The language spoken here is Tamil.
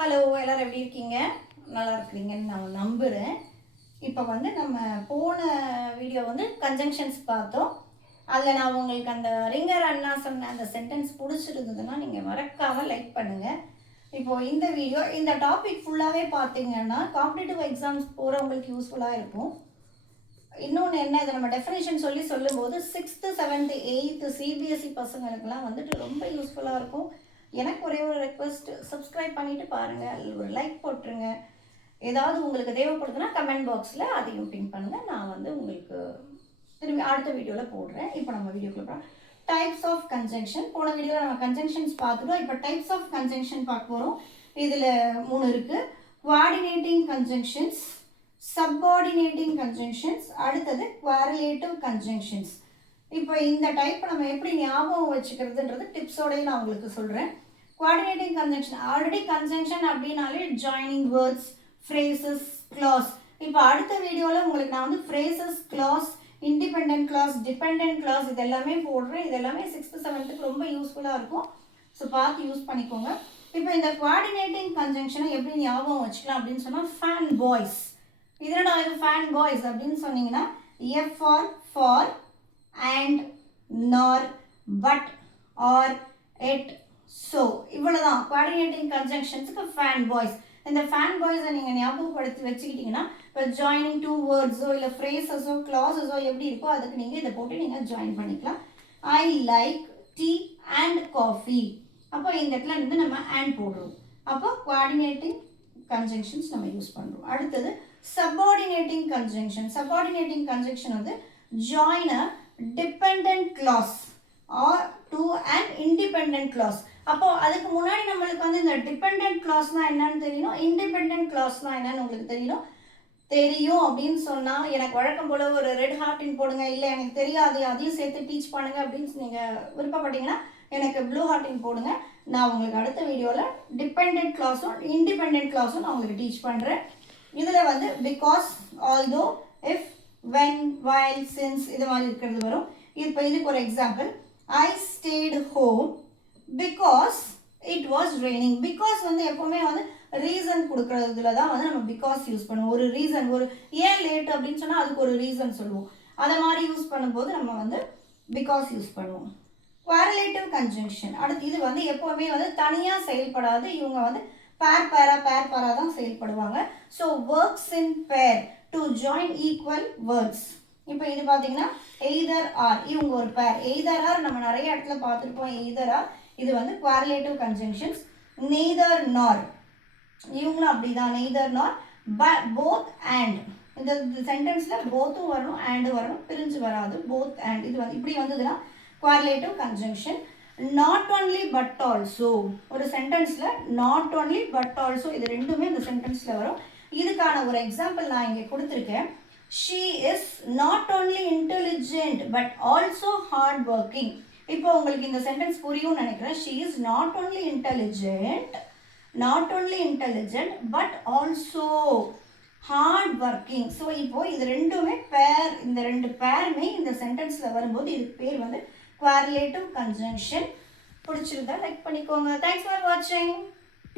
ஹலோ, எல்லோரும் எப்படி இருக்கீங்க? நல்லா இருக்கிறீங்கன்னு நான் நம்புகிறேன். இப்போ நம்ம போன வீடியோ கன்ஜங்ஷன்ஸ் பார்த்தோம். அதில் நான் உங்களுக்கு அந்த ரிங்கர் அண்ணா சொன்ன அந்த சென்டென்ஸ் பிடிச்சிருந்ததுன்னா நீங்கள் மறக்காமல் லைக் பண்ணுங்கள். இப்போது இந்த வீடியோ இந்த டாபிக் ஃபுல்லாகவே பார்த்தீங்கன்னா காம்படிட்டிவ் எக்ஸாம்ஸ் போகிறவங்களுக்கு யூஸ்ஃபுல்லாக இருக்கும். இன்னொன்று என்ன, இதை நம்ம டெஃபினேஷன் சொல்லும்போது 6th 7th 8th சிபிஎஸ்சி பசங்களுக்கெல்லாம் ரொம்ப யூஸ்ஃபுல்லாக இருக்கும். எனக்கு ஒரே ஒரு ரெக்வெஸ்ட், சப்ஸ்கிரைப் பண்ணிவிட்டு பாருங்கள், ஒரு லைக் போட்டுருங்க. ஏதாவது உங்களுக்கு தேவைப்படுதுன்னா கமெண்ட் பாக்ஸில் அதையும் பின் பண்ணுங்கள். நான் உங்களுக்கு திரும்பி அடுத்த வீடியோவில் போடுறேன். இப்போ நம்ம வீடியோக்குள்ள போகிறோம். Types of conjunction. போன வீடியோவில் நம்ம கன்ஜங்ஷன்ஸ் பார்த்துட்டோம். இப்போ டைப்ஸ் ஆஃப் கன்ஜங்ஷன் பார்க்க போகிறோம். இதில் 3 இருக்குது. கோஆர்டினேட்டிங் கன்ஜங்ஷன்ஸ், சப்பார்டினேட்டிங் கன்ஜங்ஷன்ஸ், அடுத்தது குவாரிலேட்டிவ் கன்ஜங்ஷன்ஸ். இப்போ இந்த டைப் நம்ம எப்படி ஞாபகம் வச்சுக்கிறதுன்றது டிப்ஸோடையும் நான் உங்களுக்கு சொல்கிறேன். கோஆர்டினேட்டிங் கன்ஜங்ஷன், ஆல்ரெடி கன்ஜங்ஷன் அப்படின்னாலே ஜாயினிங் வேர்ட்ஸ், ஃப்ரேசஸ், கிளாஸ். இப்போ அடுத்த வீடியோவில் உங்களுக்கு நான் phrases, clause, independent clause, dependent clause இது எல்லாமே போடுறேன். இது எல்லாமே 6th 7th ரொம்ப யூஸ்ஃபுல்லாக இருக்கும். ஸோ பார்த்து யூஸ் பண்ணிக்கோங்க. இப்போ இந்த கோஆர்டினேட்டிங் கன்ஜங்ஷனை எப்படி ஞாபகம் வச்சுக்கலாம் அப்படின்னு சொன்னால் ஃபேன் பாய்ஸ். இதில் நான் இது ஃபேன் பாய்ஸ் அப்படின்னு சொன்னீங்கன்னா for and, nor, but, or, it, so இவ்வளவுதான் கோஆர்டினேட்டிங் கன்ஜங்ஷன்ஸ்க்கு ஃபேன் பாய்ஸ். இந்த ஃபேன் பாய்ஸை நீங்கள் ஞாபகப்படுத்தி வச்சுக்கிட்டிங்கன்னா இப்போ ஜாயினிங் 2 வேர்ட்ஸோ இல்லை ஃப்ரேசஸோ கிளாஸஸோ எப்படி இருக்கோ அதுக்கு நீங்கள் இதை போட்டு நீங்கள் ஜாயின் பண்ணிக்கலாம். I like tea and coffee. அப்போ இந்த இடத்துல நம்ம அண்ட் போடுறோம். அப்போ கோஆர்டினேட்டிங் கன்ஜங்ஷன்ஸ் நம்ம யூஸ் பண்ணுறோம். அடுத்தது subordinating conjunction. Subordinating conjunction join a dependent clause or to an independent clause. அப்போ அதுக்கு முன்னாடி நம்மளுக்கு இந்த டிபெண்டன்ட் கிளாஸ்னா என்னன்னு தெரியணும், இண்டிபெண்டன்ட் கிளாஸ்னா என்னன்னு உங்களுக்கு தெரியும் அப்படின்னு சொன்னால் எனக்கு வழக்கம் போல் ஒரு ரெட் ஹார்ட்டின் போடுங்க, இல்லை எனக்கு தெரியாது அதையும் சேர்த்து டீச் பண்ணுங்க அப்படின்னு நீங்கள் விருப்பப்பட்டீங்கன்னா எனக்கு ப்ளூ ஹார்ட்டின் போடுங்க. நான் உங்களுக்கு அடுத்த வீடியோவில் டிபெண்டன்ட் கிளாஸும் இண்டிபெண்டன்ட் கிளாஸும் நான் உங்களுக்கு டீச் பண்ணுறேன். இதில் because, although, if, when, while, since இது மாதிரி இருக்கிறது வரும். இப்போ இதுக்கு ஒரு example, I stayed home because it was raining. Because எப்போவுமே ரீசன் கொடுக்கறதுல தான் நம்ம பிகாஸ் யூஸ் பண்ணுவோம். ஒரு ரீசன், ஒரு ஏன் லேட் அப்படின்னு சொன்னால் அதுக்கு ஒரு ரீசன் சொல்லுவோம். அதை மாதிரி யூஸ் பண்ணும்போது நம்ம பிகாஸ் யூஸ் பண்ணுவோம். குவாரிலேட்டிவ் கன்ஜங்ஷன். அடுத்து இது எப்போவுமே தனியாக செயல்படாது. இவங்க பேரா தான் செயல்படுவாங்க. ஸோ ஒர்க்ஸ் இன் பேர் to join equal words. இப்போ இது பார்த்தீங்கன்னா either or, இவங்க ஒரு pair. either or நம்ம நிறைய இடத்துல பார்த்துருப்போம். either or இது correlative conjunctions. neither nor இவங்களும் அப்படிதான், neither nor, but both and. இந்த சென்டென்ஸ்ல bothம் வரணும் and வரணும், பிரிஞ்சு வராது. both and இது இப்படி வந்ததுன்னா correlative conjunction. not only but also, ஒரு சென்டென்ஸ்ல not only but also இது ரெண்டுமே இந்த சென்டென்ஸ்ல வரும். இதுக்கான ஒரு எக்ஸாம்பிள் நான் இங்கே கொடுத்துருக்கேன். she is not only intelligent but also hard working. இப்போ உங்களுக்கு இந்த சென்டென்ஸ் புரியும்னு நினைக்கிறேன். she is not only intelligent but also hard working. So இப்போ இது ரெண்டுமே பேர், இந்த ரெண்டு பேருமே இந்த சென்டென்ஸில் வரும்போது இதுக்கு பேர் குவாரிலேட்டிவ் கன்ஜங்ஷன். பிடிச்சிருந்தா லைக் பண்ணிக்கோங்க. தேங்க்ஸ் ஃபார் வாட்சிங்.